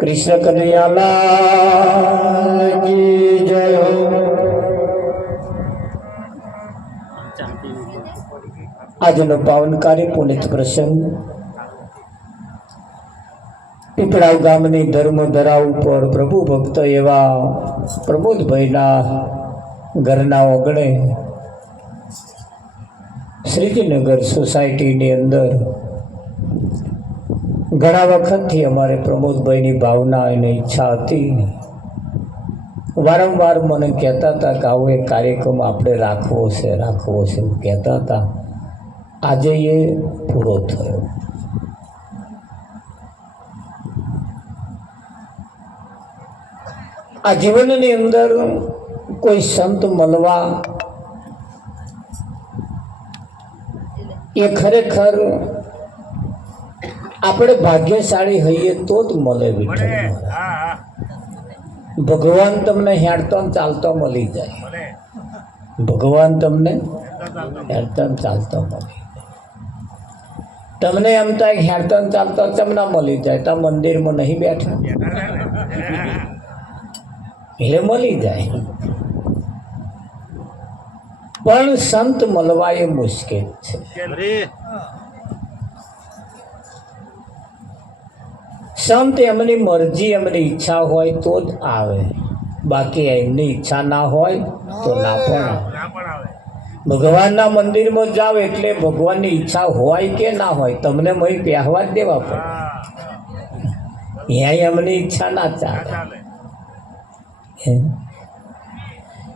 कृष्ण कन्हैयालाल की जय हो। આજનો પાવનકારી પુનિત પ્રસંગ પીપળાવ ગામની ધર્મધરા ઉપર પ્રભુ ભક્ત એવા પ્રમોદભાઈના ઘરના ઓગણે શ્રીજીનગર સોસાયટીની અંદર ઘણા વખતથી અમારે પ્રમોદભાઈની ભાવના અને ઈચ્છા હતી। વારંવાર મને કહેતા હતા કે આવો એક કાર્યક્રમ આપણે રાખવો છે કહેતા હતા। આજે એ પૂરો થયો। આ જીવનની અંદર કોઈ સંત મળવા એ ખરેખર આપણે ભાગ્યશાળી હોઈએ તો જ મળે। વિઠ્ઠલ ભગવાન તમને હેડતો ચાલતો મળી જાય। ભગવાન તમને હેડતો ચાલતો મળી જાય। તમને એમ થાય હેડતો ચાલતો તમને મળી જાય તો મંદિરમાં નહીં બેઠા એટલે મળી જાય। પણ સંત મળવા એ મુશ્કેલ છે। સંત એમની મરજી એમની ઈચ્છા હોય તો જ આવે, બાકી એમની ઈચ્છા ના હોય તો ના પણ આવે। ભગવાનના મંદિરમાં જાઓ એટલે ભગવાનની ઈચ્છા હોય કે ના હોય તમને મય પહેવા જ દેવા પડે। અહીંયા એમની ઈચ્છા ના ચાલે।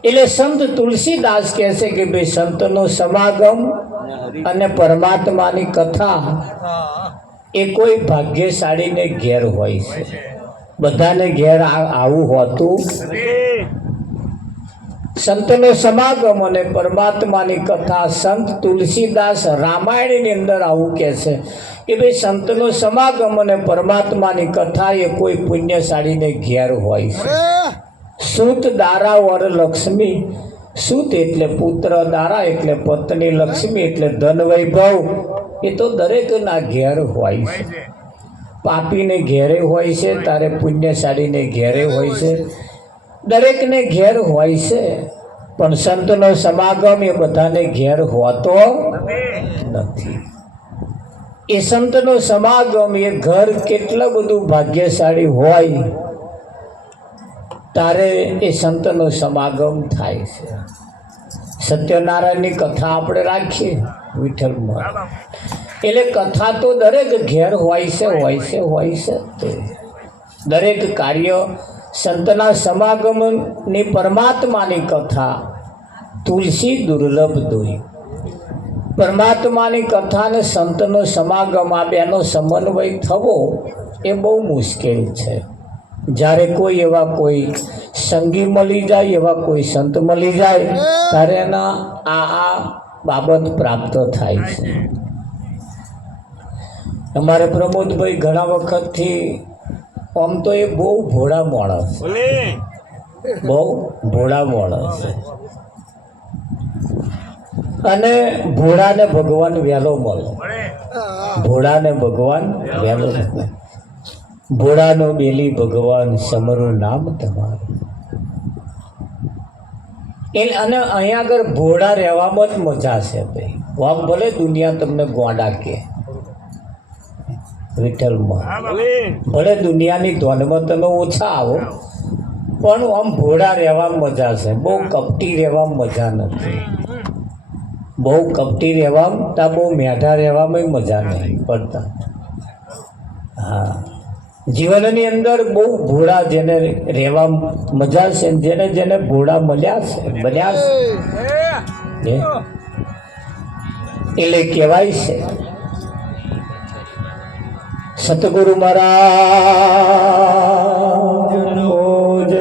એટલે સંત તુલસીદાસ કહે છે કે ભાઈ સંતનો સમાગમ અને પરમાત્માની કથા એ કોઈ ભાગ્યશાળીને ઘેર હોય છે, બધાને ઘેર આવું હોતું। સંતનો સમાગમ અને પરમાત્માની કથા સંત તુલસીદાસ રામાયણની અંદર આવું કહે છે કે ભાઈ સંતનો સમાગમ અને પરમાત્માની કથા એ કોઈ પુણ્યશાળીને ઘેર હોય છે। સૂત દારા વર લક્ષ્મી, સૂત એટલે પુત્ર, દારા એટલે પત્ની, લક્ષ્મી એટલે ધન વૈભવ, એ તો દરેકના ઘેર હોય છે। પાપીને ઘેરે હોય છે, તારે પુણ્યશાળીને ઘેરે હોય છે, દરેકને ઘેર હોય છે। પણ સંતનો સમાગમ એ બધાને ઘેર હોતો નથી। એ સંતનો સમાગમ એ ઘર કેટલું બધું ભાગ્યશાળી હોય તારે એ સંતનો સમાગમ થાય છે। સત્યનારાયણની કથા આપણે રાખીએ વિઠ્ઠલમાં, એટલે કથા તો દરેક ઘેર હોય છે તે દરેક કાર્ય સંતના સમાગમની પરમાત્માની કથા તુલસી દુર્લભ દોઈ। પરમાત્માની કથા અને સંતનો સમાગમ આ બેનો સમન્વય થવો એ બહુ મુશ્કેલ છે। જ્યારે કોઈ એવા કોઈ સંગી મળી જાય, એવા કોઈ સંત મળી જાય ત્યારે એના આ બાબત પ્રાપ્ત થાય છે। અમારે પ્રમોદભાઈ ઘણા વખતથી આમ તો એ બહુ ભોળા માણસ, બહુ ભોળા માણસ છે અને ભોળાને ભગવાન વહેલો મળે। ભોળાને ભગવાન વહેલો મળે। ભોળાનો બેલી ભગવાન સમરું નામ તમારું। અને અહીંયા આગળ ભોળા રહેવામાં જ મજા છે ભાઈ। આમ ભલે દુનિયા તમને ગોંડા કે વિઠ્ઠલમાં, ભલે દુનિયાની ધોનમાં તમે ઓછા આવો પણ આમ ભોળા રહેવામાં મજા છે। બહુ કપટી રહેવામાં મજા નથી। બહુ કપટી રહેવામાં ત્યાં બહુ મેઢા રહેવામાં મજા નહીં પડતા। હા, જીવનની અંદર બહુ ભોળા જેને રહેવા મજા છે, જેને જેને ભોળા મળ્યા છે એટલે કહેવાય છે સતગુરુ મહારાજ જય।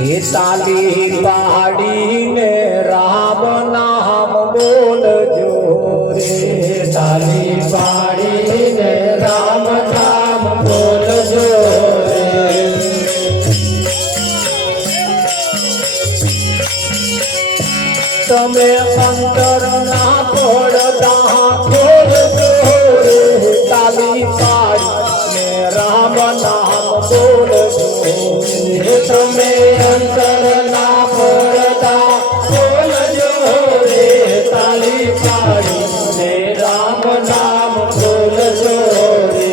हे ताली पाड़ीने राम नाम बोलजो रे, ताली पाड़ीने राम नाम बोलजो रे। તમે અંતર ના પડતા ખોલજો રે તાલી પાડીને રામ નામ બોલજો તમે અંતર ના પડતા ખોલજો રે તાલી પાડીને રામ નામ બોલજો રે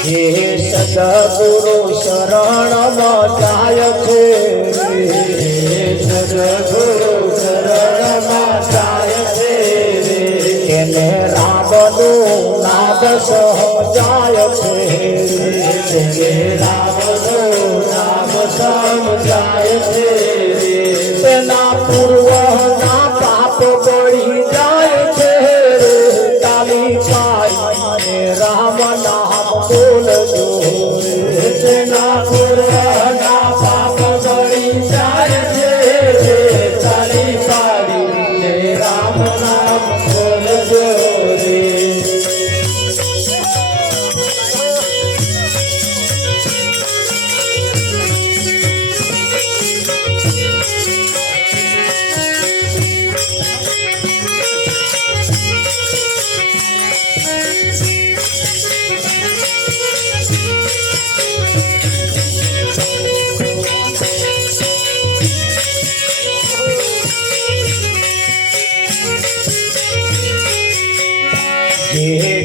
હે સદગુરુ શરણમાં જાય છે સદગુરુ શરણમાં જાય છે એને રામનું નામ સમજાય છે રામનું નામ સમજાય છે તેના પૂર્વના પાપ બળી જાય છે તાલી પાડીને રામ નામ બોલજો તેના પૂર્વના પાપ બળી જાય છે તાલી પાડીને રામ નામ બોલજો રે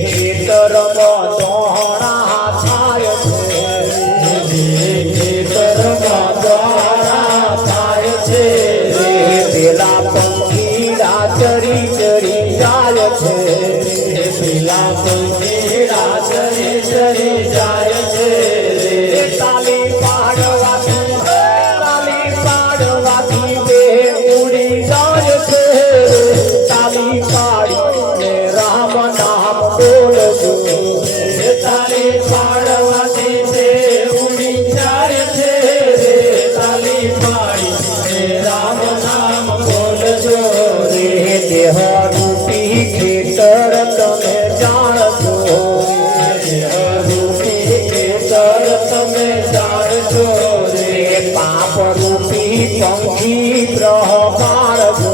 ખેતરમાં દોણા થાય છે ખેતરમાં દોણા થાય છે પેલા પંખીડા ચરી ચરી જાય છે પેલા પંખીડા ચરી ચરી જાય છે તાલી પાડવાથી બે ઉડી જાય છે તાલી પાડીને રામ નામ બોલજો તાલી પાડવાથી તે ઉડી જાય છે તાલી પાડીને રામ નામ બોલજો રે દેહ રૂપી ખેતર તમે જાણજો દેહ રૂપી ખેતર તમે જાણજો રે પાપ રૂપી પંખી પ્રહારજો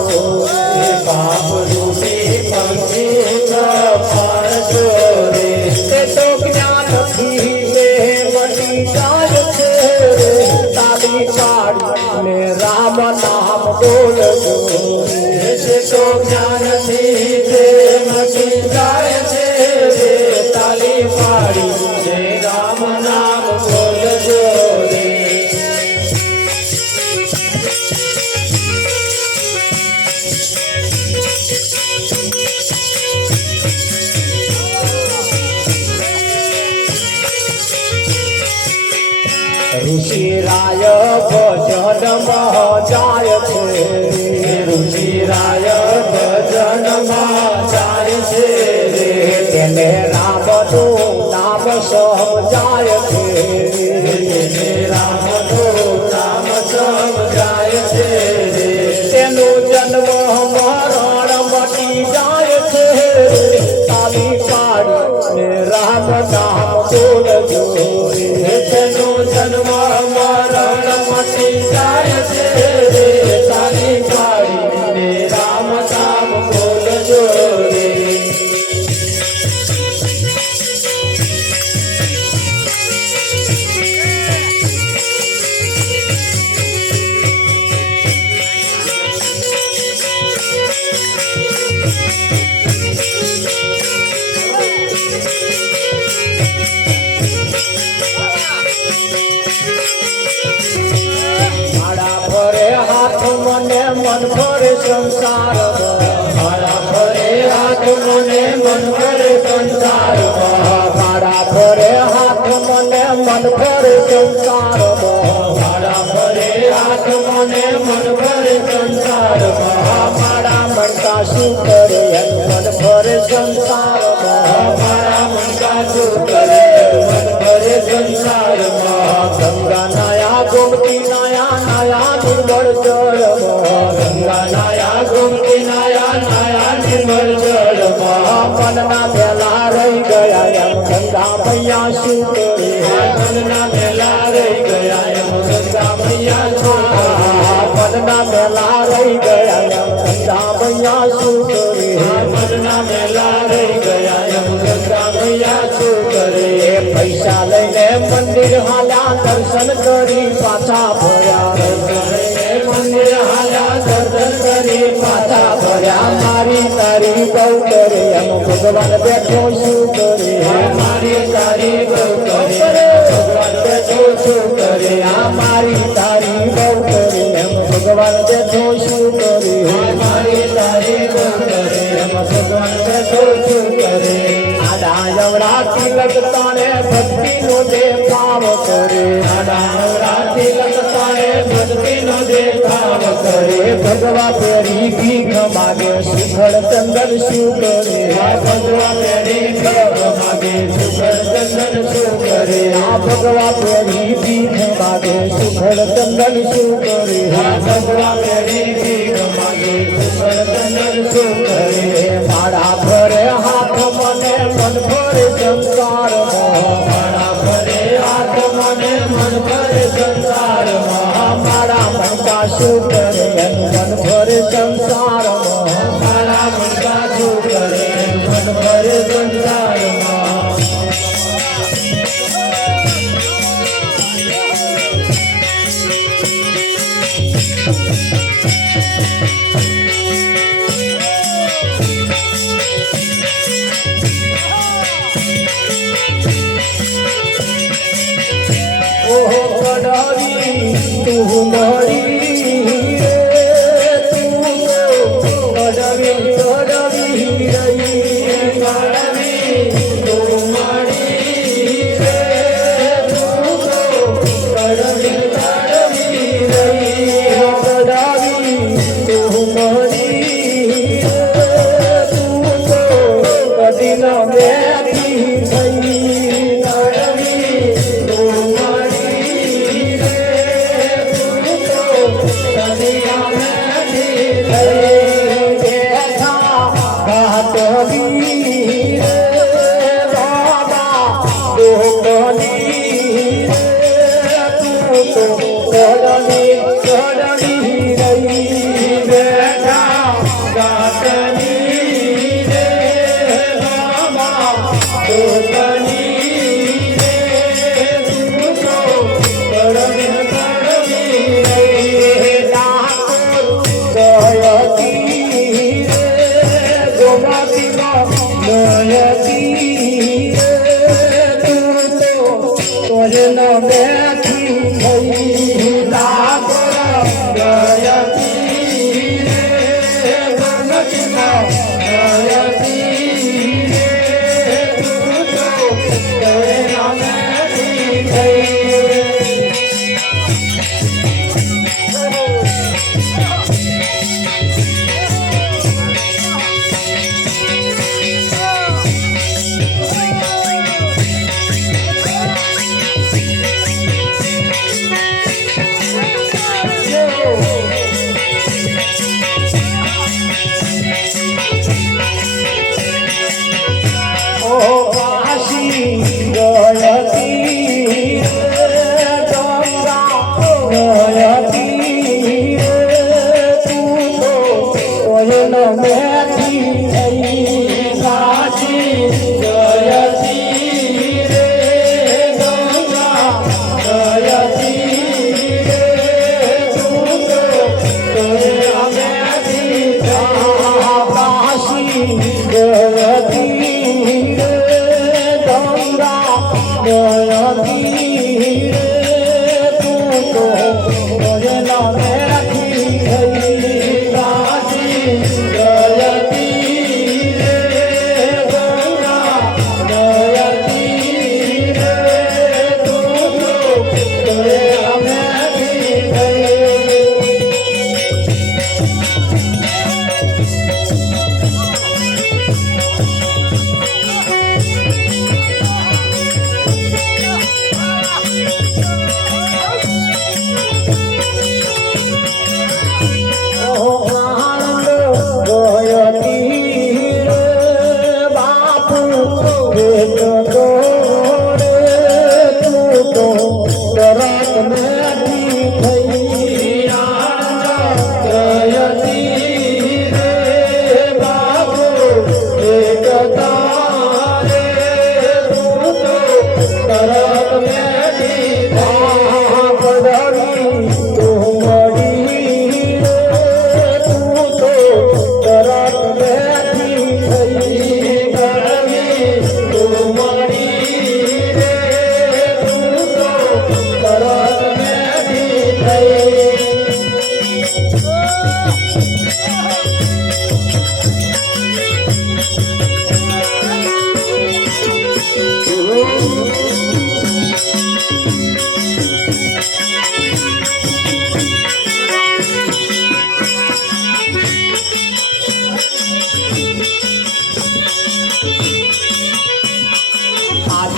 પાપ રૂપી પંખી પ્રહારજો રે તે તો જ્ઞાનથી દેહ મટી જાય છે તાલી પાડીને રામ નામ બોલજો તે તો જ્ઞાનથી દેહ મટી જાય છે તાલી પાડીને રામ નામ બોલજો રે ઋષિરાય ભજનમાં જાય છે ઋષિરાય ભજનમાં જાય છે તેને રામનું નામ સમજાય છે તેને રામનું નામ સમજાય છે તેનું જન્મ મરણ મટી જાય છે તાલી પાડીને રામ નામ બોલજો તેનું જન્મ મરણ મટી જાય છે તાલી પાડીને રામ નામ બોલજો રે મને મન ભરે સંસાર મારા ભરે હાથ મને મન ભરે સંસાર મારા ભરે હાથ મને મન ભરે સંસાર મારા ભરે હાથ મને મન ભરે સંસાર મારા મનકા શું કરે મન ભરે સંસાર મારા મનકા શું કરે મન ભરે સંસાર ગંગા નાયા ગોમતી નાયા નાયા નિર્મળ જળ ગંગા નાયા ગોમતી નાયા નાયા નિર્મળ જળ મનના પેલા રહી ગયા ગયા એમ ગંગા મૈયા શું કરે મનના મેલા રહી ગયા એમ ગંગા મૈયા શું કરે મનના મેલા રહી ગયા એમ ગંગા મૈયા શું કરે મનના મેલા રહી ગયા એમ ગંગા મૈયા શું કરે પૈસા લઈને મંદિર હાલ્યા દર્શન કરી પાછા ભર્યા મંદિર હાલ્યા દર્શન કરી પાછા ભર્યા મારી તારી બહુ કરે એમ ભગવાન બેઠો શું કરે મારી તારી બહુ કરે ભગવાન બેઠો શું કરે આ મારી તારી બહુ કરે એમ ભગવાન બેઠો શું કરે મારી તારી બહુ કરે એમ ભગવાન બેઠો શું કરે આડા અવડા તિલક તાણે ભક્તિ નો દેખાવ કરે આડા અવડા તિલક તાણે ભક્તિ નો દેખાવ કરે ભગવા પેરી ભીખ માગે સુખડ ચંદન શું કરે ભગવા પેરી ભીખ માગે સુખડ ચંદન શું કરે આ ભગવા પેરી ભીખ માગે સુખડ ચંદન શું કરે ભગવા પેરી ભીખ માગે સુખડ ચંદન શું કરે મારા ભરે હાથ મને મન ભરે સંસાર મારા ભરે હાથ મને મન ભરે સંસાર મારા મન કા શું કરે મન ભરે સંસાર મારા મન કા શું કરે મન ભરે સંસાર ઓહો કડાવી તું મળી રે તું કડાવી કડાવી રહી કડાવી તું મળી રે તું કડાવી કડાવી રહી કડાવી તું મળી રે તું કદી ન બેઠી થઈ કડાવી તું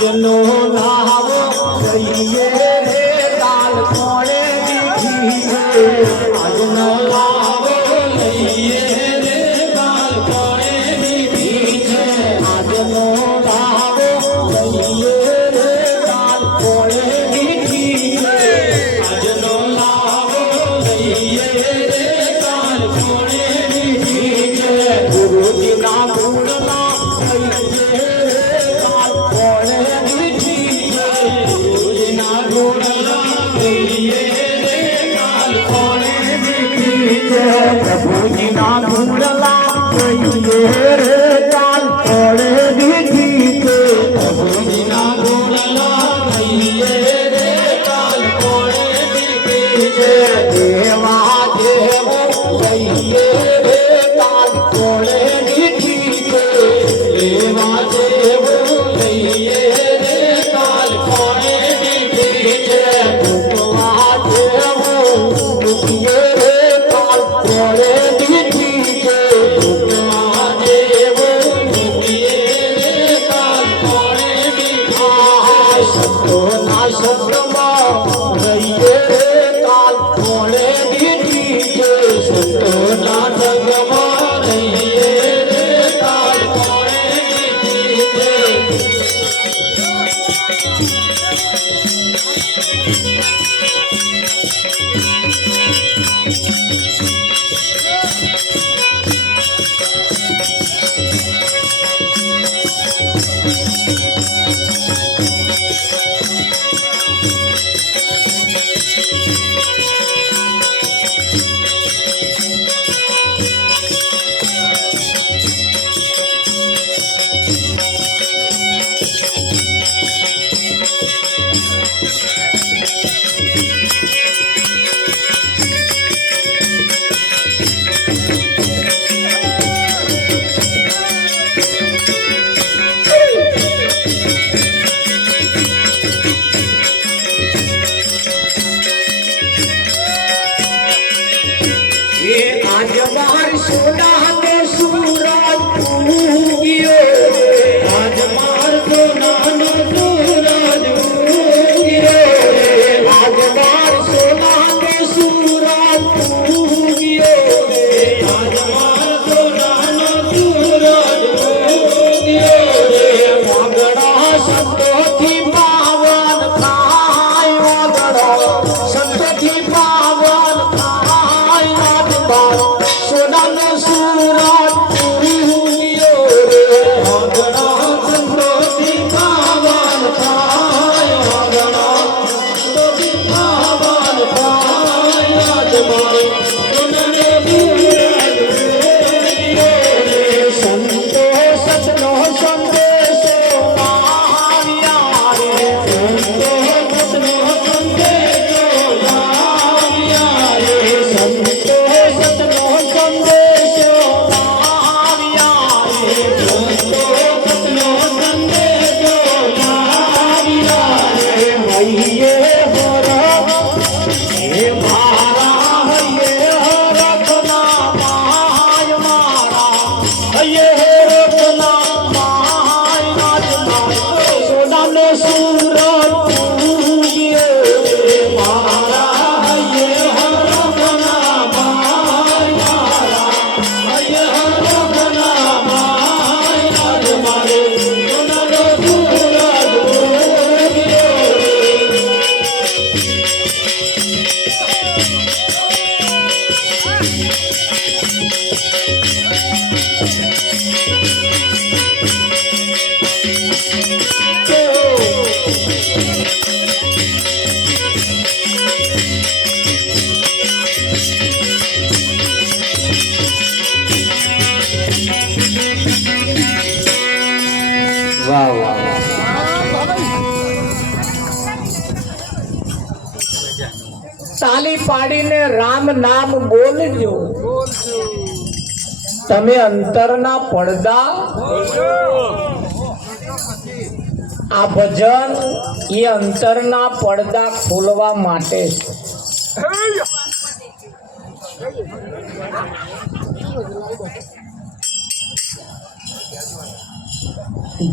આજનો લાવો લઈએ રે કાલ કોણે દીધી છે આજનો લાવો લઈએ રે કાલ કોણે દીધી છે આજનો લાવો લઈએ રે કાલ કોણે દીધી છે આજનો લાવો લઈએ રે કાલ કોણે દીધી છે ગુરુજીના ગુણના લઈએ રે કાલ કોણે દીધી છે ગુરુજીના ગુણના લઈએ રે કાલ કોણે દીધી છે પ્રભુજીના ગુણના લઈએ રે કાલ કોણે દીધી છે પ્રભુજીના ગુણના લઈએ રે કાલ કોણે દીધી છે દેવા દેવો લઈએ રે કાલ કોણે દીધી છે દેવા દેવો લઈએ રે કાલ કોણે દીધી છે ભૂતવા દેવો લઈએ રે કાલ કોણે દીધી છે ભૂતવા દેવો લઈએ રે કાલ કોણે દીધી સંતોના સત્રમાં રહીએ રે કાલ કોણે દીધી છે સંતોના સંગમાં રહીએ રે કાલ કોણે દીધી છે आज बार सोना ने सूरज उगियो आज बार सोना ने सूरज उगियो आज बार सोना ने सूरज उगियो आज बार सोना ने सूरज उगियो वागड़ा संतोषी पावन थाय वागड़ा संतोषी पावन थाय सोना ने सूरज उगियो रे वागड़ा संतोषी पावन थाय वागड़ा संतोषी पावन थाय आज मारे सोना ने सूरज उगियो रे संतोष सतनो संदेशो आविया रे संतोष सतनो संदेशो आविया रे संतोष सतनो संदेशो आविया रे संतोष सतनो संदेशो आविया रे हइये होरा हे मारा हइये रखना माय मारा हइये रखना माय नाच सोना ने सूरज उगियो रे मारा हइये रखना माय मारा हइये रखना माय नाच मारे सोना ने सूरज उगियो વાહ વાહ તાલી પાડીને રામ નામ બોલજો તમે અંતરના પડદા આ ભજન એ અંતરના પડદા ખોલવા માટે છે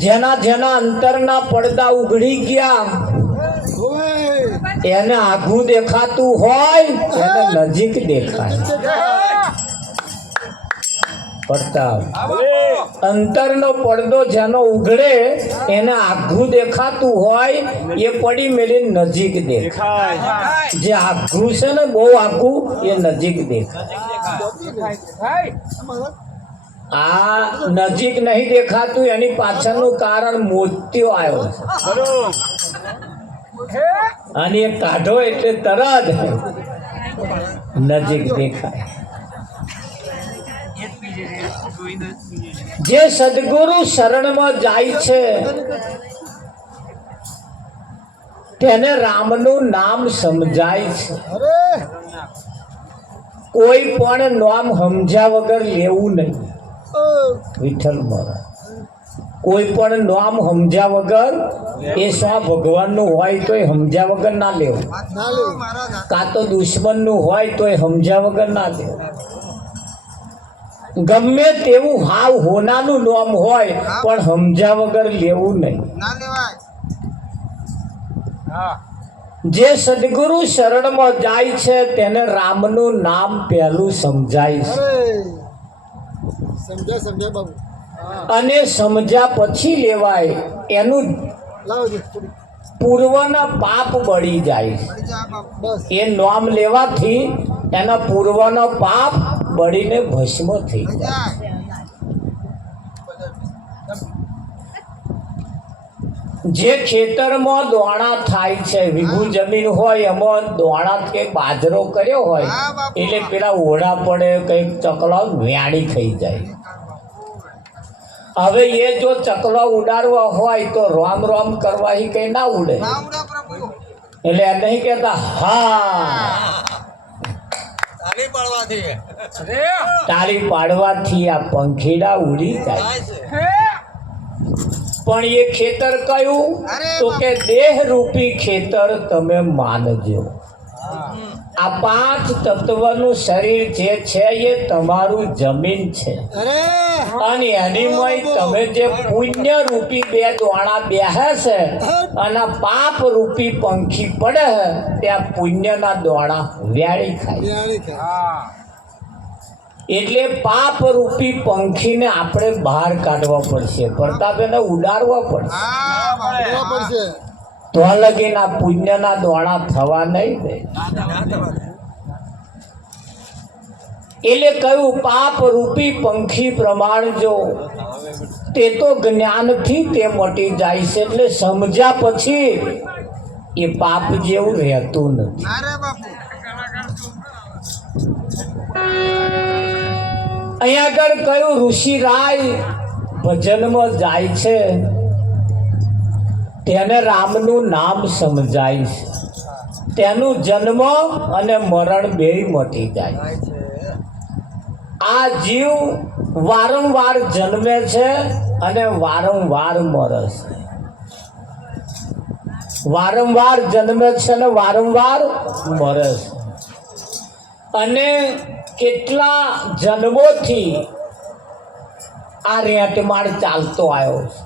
જેના જેના અંતરના પડદા ઉઘડી ગયા એને આઘું દેખાતું હોય એને નજીક દેખાય. પડતા અંતરનો પડદો જેનો ઉઘડે એને આઘું દેખાતું હોય એ પડી મેલી નજીક દેખાય. જે આઘું છે ને બહુ આઘું એ નજીક દેખાય. આ નજીક નહીં દેખાતું એની પાછળનું કારણ મોતિયો આવ્યો છે અને એ કાઢો એટલે તરત નજીક દેખાય. જે સદગુરુ શરણમાં જાય છે તેને રામનું નામ સમજાય છે. કોઈ પણ નામ સમજ્યા વગર લેવું નહીં. વિઠ્ઠલ મહારાજ કોઈ પણ નામ સમજ્યા વગર એ સ્વા ભગવાનનું હોય તો એ સમજ્યા વગર ના લેવું. કાં તો દુશ્મનનું હોય તો એ સમજ્યા વગર ના લેવું. ગમે તેવું હાવ હોનાનું નામ હોય પણ સમજ્યા વગર લેવું નહીં. જે સદગુરુ શરણમાં જાય છે તેને રામનું નામ પહેલું સમજાય છે. અને સમજ્યા પછી લેવાય. એનું પૂર્વના પાપ બળી જાય. એ નામ લેવાથી એના પૂર્વનો પાપ બળીને ભસ્મ થઈ જાય. જે ખેતરમાં દોણા થાય છે, વિઘુ જમીન હોય એમાં દોણા કે બાજરો કર્યો હોય એટલે પેલા ઓઢા પડે કંઈક ચકલા વ્યાણી ખાઈ જાય. હવે એ જો ચકલા ઉડાડવા હોય તો રોમ રોમ કરવાથી કઈ ના ઉડે. એટલે એ નહીં કહેતા હા તાળી પાડવાથી આ પંખીડા ઉડી જાય. પણ એ ખેતર કયું તો કે દેહ રૂપી ખેતર તમે માનજો. આ પાંચ તત્વનું શરીર જે છે એ તમારું જમીન છે અને એનીમાં તમે જે પુણ્ય રૂપી બે દોણા બેહે છે અને પાપ રૂપી પંખી પડે ત્યાં પુણ્યના દોણા વ્યાળી ખાય. એટલે પાપ રૂપી પંખીને આપણે બહાર કાઢવા પડશે. પ્રતાપેને ઉડાડવા પડશે. તો લગીના પુણ્યના દોણા થવા નહીં દે. એટલે કયું પાપ રૂપી પંખી પ્રમાણ જો તે તો જ્ઞાનથી તે મટી જાય છે. એટલે સમજ્યા પછી એ પાપ જેવું રહેતું નથી. અહીંયા આગળ કયું ઋષિરાય ભજનમાં જાય છે તેને રામનું નામ સમજાય છે. તેનું જન્મ અને મરણ બેય મટી જાય. આ જીવ વારંવાર જન્મે છે અને વારંવાર મરે છે. વારંવાર જન્મે છે અને વારંવાર મરે છે. અને કેટલા જન્મોથી આ રેટમાળ ચાલતો આવ્યો છે.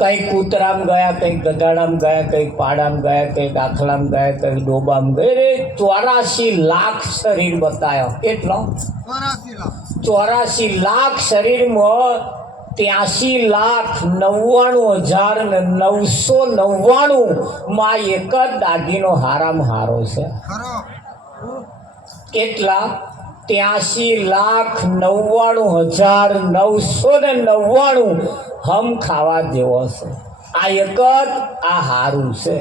કઈ કૂતરામાં ગયા, કઈ ગધાડામાં ગયા, કઈ પાડામાં ગયા, કઈ દાખલામાં ગયા, કઈ ડોબામાં ગયા. 84 લાખ શરીર બતાવ્યો. કેટલો? 84 લાખ શરીરમાં 83,99,999 માં એક જ દાગીનો હારામાં હારો છે. કેટલા? 83,99,999 હમ ખાવા જેવો છે. આ એક જ આ હારું છે.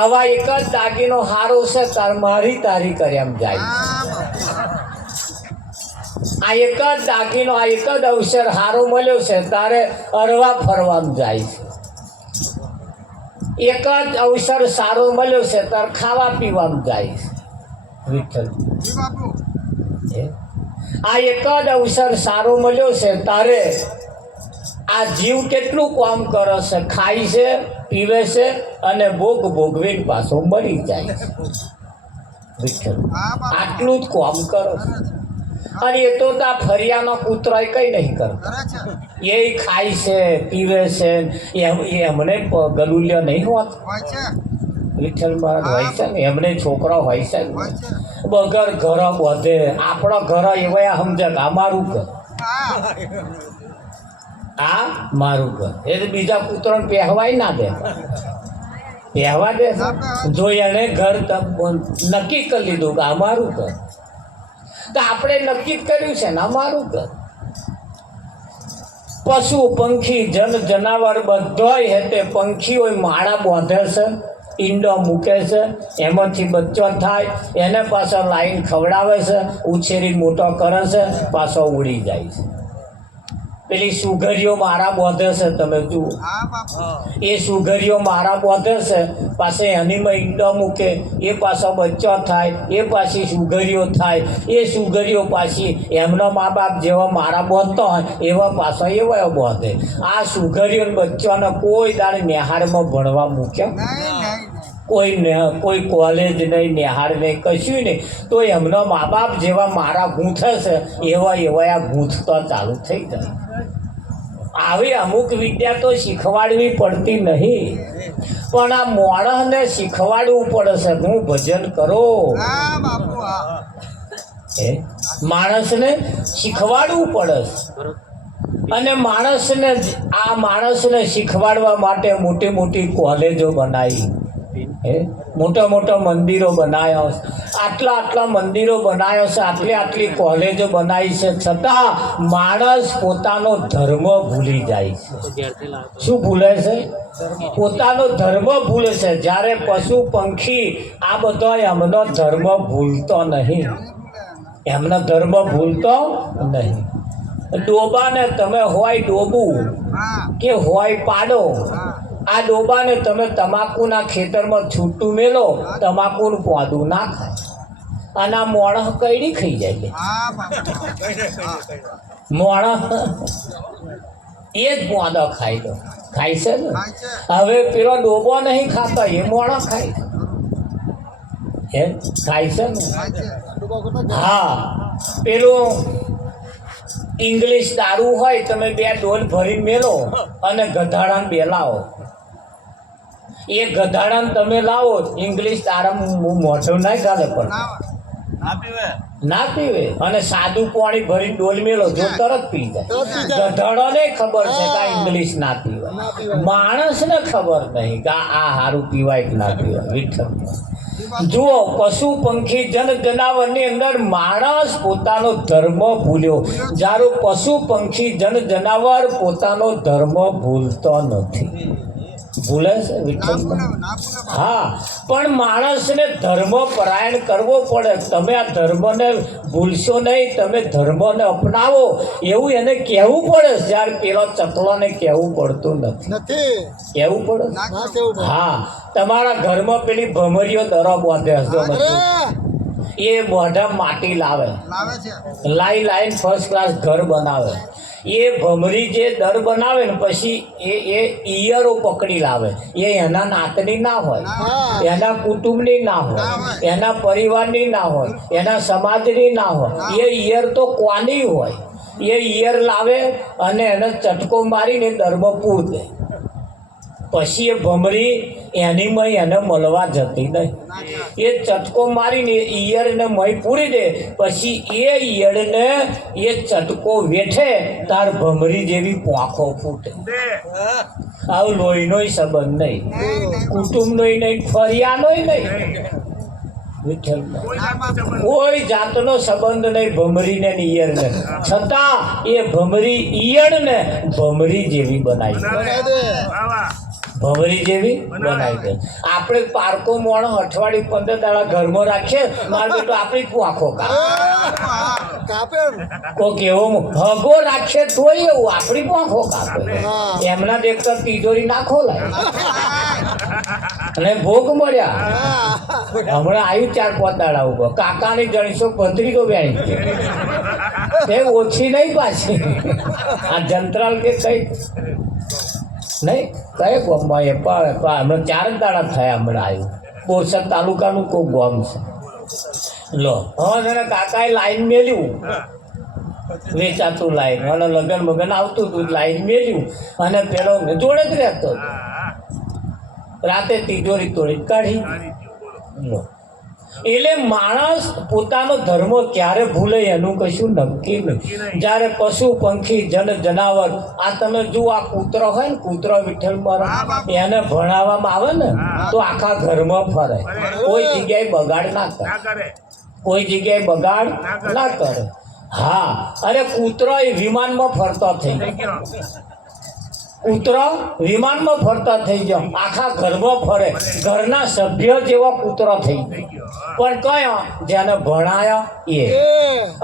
આવા એક જ દાગીનો હારો છે તાર મારી તારી કર્યામ જાય. આ એક જ દાગીનો, આ એક જ અવસર હારો મળ્યો છે તારે અરવા ફરવામાં જાય છે. એક જ અવસર સારો મળ્યો છે તાર ખાવા પીવામાં જાય છે. વિઠ્ઠલ આ એક જ અવસર સારો મળ્યો છે તારે આ જીવ કેટલું કામ કરે છે, ખાય છે, પીવે છે અને ભોગ ભોગવીને પાછો મરી જાય છે. વિઠ્ઠલ આટલું જ કામ કરે છે. અને એ તો આ ફરિયાનો કૂતરાય કઈ નહીં કરતો, એ ખાય છે પીવે છે, એમને ગલુલ્ય નહીં હોત. વિઠ્ઠલ મહારાજ હોય છે ને, એમને છોકરા હોય છે ને, વગર ઘર બધે આપણા ઘર એવા સમજે કે આ મારું ઘર, આ મારું ઘર. એ તો બીજા કૂતરાને પહેવાય ના દે, પહેવા દે. જો એને ઘર નક્કી કરી લીધું કે આ મારું ઘર, તો આપણે નક્કી કર્યું છે ને અમારું ઘર. પશુ પંખી જન જનાવર બધાય હે તે પંખીઓ માળા બાંધે છે, ઈંડો મૂકે છે, એમાંથી બચ્ચો થાય, એને પાછો લાઈન ખવડાવે છે, ઉછેરી મોટો કરે છે, પાછો ઉડી જાય છે. પેલી સુગરીઓ મારા બાંધે છે, તમે જુઓ, એ સુગરીઓ મારા બાંધે છે, પાસે એનીમાં ઈંડો મૂકે, એ પાછો બચ્ચો થાય, એ પાછી સુગરીઓ થાય, એ સુગરીઓ પાછી એમનો મા બાપ જેવા મારા બાંધતો હોય એવા પાછો એવા બાંધે. આ સુગરીઓ બચ્ચાને કોઈ દાડે નિહાળમાં ભણવા મૂક્યો, કોઈ કોલેજ નહીં, નિહાળ નહીં, કશું નહીં, તો એમનો મા બાપ જેવા મારા ગૂંથે છે એવા આ ગૂંથતા ચાલુ થઈ જાય. આવી અમુક વિદ્યા તો શીખવાડવી પડતી નહીં, પણ આ માણસને શીખવાડવું પડે છે. હું ભજન કરો, માણસને શીખવાડવું પડે છે. અને માણસને શીખવાડવા માટે મોટી મોટી કોલેજો બનાવી, મોટા મોટા મંદિરો બનાવ્યા છે, આટલા મંદિરો બનાવ્યા છે, આટલી કોલેજો બનાવી છે, છતાં માણસ પોતાનો ધર્મ ભૂલી જાય છે. શું ભૂલે છે? પોતાનો ધર્મ ભૂલે છે. જ્યારે પશુ પંખી આ બધો એમનો ધર્મ ભૂલતો નહીં, એમનો ધર્મ ભૂલતો નહીં. ડોબાને તમે હોય ડોબું કે હોય પાડો, આ ડોબાને તમે તમાકુના ખેતરમાં છૂટું મેલો, તમાકુનું પોદું ના ખાય, અને આ મોણસ કઈડી ખાઈ જાય. મોણસ એ જ પોદો ખાય છે ને. હવે પેલો ડોબો નહીં ખાતો, એ મોણસ ખાય છે ને. હા, પેલું ઇંગ્લિશ દારૂ હોય, તમે 2 ડોલ ભરી મેલો અને ગધાડાને બેલાવો, એ ગધાડાને તમે લાવો, ઇંગ્લિશ દારૂ મોઢું ના ચાલે, પણ ના પીવે. અને સાદું પાણી ભરી ડોલ મેલો, જો તરત પી જાય. ગધાડાને ખબર છે કે આ ઇંગ્લિશ ના પીવાય, માણસને ખબર નહીં કે આ સારું પીવાય કે ના પીવાય. વિઠ્ઠલ જુઓ, પશુ પંખી જન જનાવરની અંદર માણસ પોતાનો ધર્મ ભૂલ્યો. જ્યારે પશુ પંખી જન જનાવર પોતાનો ધર્મ ભૂલતો નથી. ભૂલે છે વિઠ્ઠલ? હા, પણ માણસને ધર્મ પરાયણ કરવો પડે. તમે આ ધર્મને ભૂલશો નહીં, તમે ધર્મને અપનાવો એવું એને કહેવું પડે. જ્યારે પેલો ચકલોને કહેવું પડતું નથી, કહેવું પડે. હા, તમારા ઘરમાં પેલી ભમરીઓ દરો બાંધે હશો, એ મોઢા માટી લાવે, લાઈન ફર્સ્ટ ક્લાસ ઘર બનાવે. એ ભમરી જે દર બનાવે ને પછી એ ઈયરો પકડી લાવે. એ એના નાતની ના હોય, એના કુટુંબની ના હોય, એના પરિવારની ના હોય, એના સમાજની ના હોય. એ ઈયર તો કોની હોય? એ ઈયર લાવે અને એને ચટકો મારીને દરમાં પૂર દે. પછી એ ભમરી એનીમાં એને મળવા જતી નહીં. એ ચટકો મારીને ઈયળને મય પૂરી દે, પછી એ ઈયળને એ ચટકો વેઠે તાર ભમરી જેવી પાંખો ફૂટે. આવું લોહીનોય સંબંધ નહીં, કુટુંબનોય નહીં, ફરિયાનોય નહીં. કોઈ જાતનો સંબંધ નહીં ભમરીને ને ઈયળને, છતાં એ ભમરી ઈયળને ભમરી જેવી બનાવી દે, ભમરી જેવી બનાવી દે. આપણે પારકો મોણો અઠવાડિયું 15 દાડા ઘરમાં રાખીએ, મારો બેટો આપણી આંખો કાપે. કોક એવો હગો રાખીએ તોય એવું આપણી આંખો કાપે. એમના દેખતા તિજોરી ના ખોલાય. અને ભોગ મળ્યા હમણાં આવ્યું 4-5 દાડા ઉપર, કાકાની જણીસો પત્રીકો બેણી તે ઓછી નહીં પાછી. આ જંત્રાલ કે કઈ નહીં, કઈ ગામમાં એ હમણાં 4 દાડા થયા. હમણાં આવ્યું બોરસદ તાલુકાનું કોઈ ગામ છે. લો, હવે કાકાએ લાઈન મેલ્યું વેચાતું લાઈન અને લગન મગન આવતું હતું લાઈન મેળ્યું અને પેલો જોડે જ રહેતો હતો. રાતે તિજોરી તોડી કાઢી. લો એટલે માણસ પોતાનો ધર્મ ક્યારે ભૂલે એનું કશું નક્કી નહીં. જ્યારે પશુ પંખી જન જનાવર આ તમે જુઓ, આ કૂતરો હોય ને, કૂતરો વિઠ્ઠલ મારો એને ભણાવવામાં આવે ને તો આખા ઘરમાં ફરે, કોઈ જગ્યાએ બગાડ ના કરે, કોઈ જગ્યાએ બગાડ ના કરે. હા, અરે કૂતરો એ વિમાનમાં ફરતો થઈ ગયો, કૂતરો વિમાનમાં ફરતા થઈ ગયો, આખા ઘરમાં ફરે, ઘરના સભ્ય જેવો કૂતરો થઈ ગયો. પણ કયો જેને ભણાયા એ,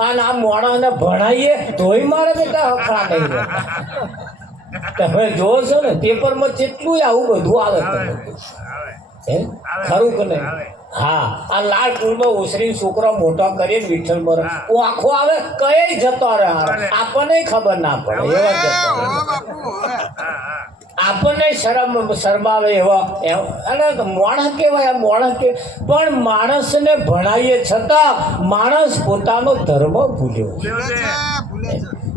અને આ મોણાને ભણાવીએ તોય મારે બેટા હફડા નહીં રહેતા. તમે જોવો છો ને પેપરમાં કેટલું આવું બધું આવે તમે, ખરું કે નહીં? હા, આ લાલ કુળમાં ઉછરીને છોકરો મોટો કરીને વિઠ્ઠલ મરે આખો આવે કઈ જતો રહે, આપણને ખબર ના પડે એવા જતો રહે. આપણને શરમાવે એવા અને મોણા કહેવાય, મોણા કે પણ માણસને ભણાવીએ છતાં માણસ પોતાનો ધર્મ ભૂલ્યો.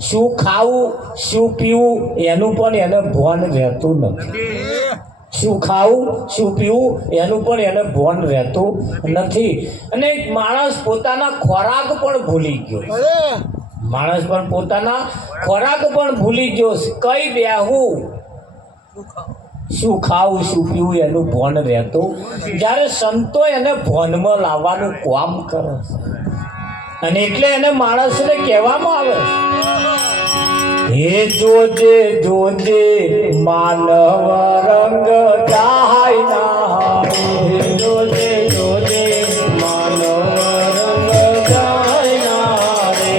શું ખાવું શું પીવું એનું પણ એને ભાન રહેતું નથી. શું ખાવું શું પીવું એનું પણ એને ભાન રહેતું નથી. અને માણસ પોતાના ખોરાક પણ ભૂલી ગયો, માણસ પણ પોતાના ખોરાક પણ ભૂલી ગયો. કઈ બેહવું, શું ખાવું શું પીવું એનું ભાન રહેતું. જ્યારે સંતો એને ભાનમાં લાવવાનું કામ કરે અને એટલે એને માણસને કહેવામાં આવે હે જોજે જોજે માનવ રંગ જાય ના, હે જોજે જોજે માનવ રંગ જાય ના રે,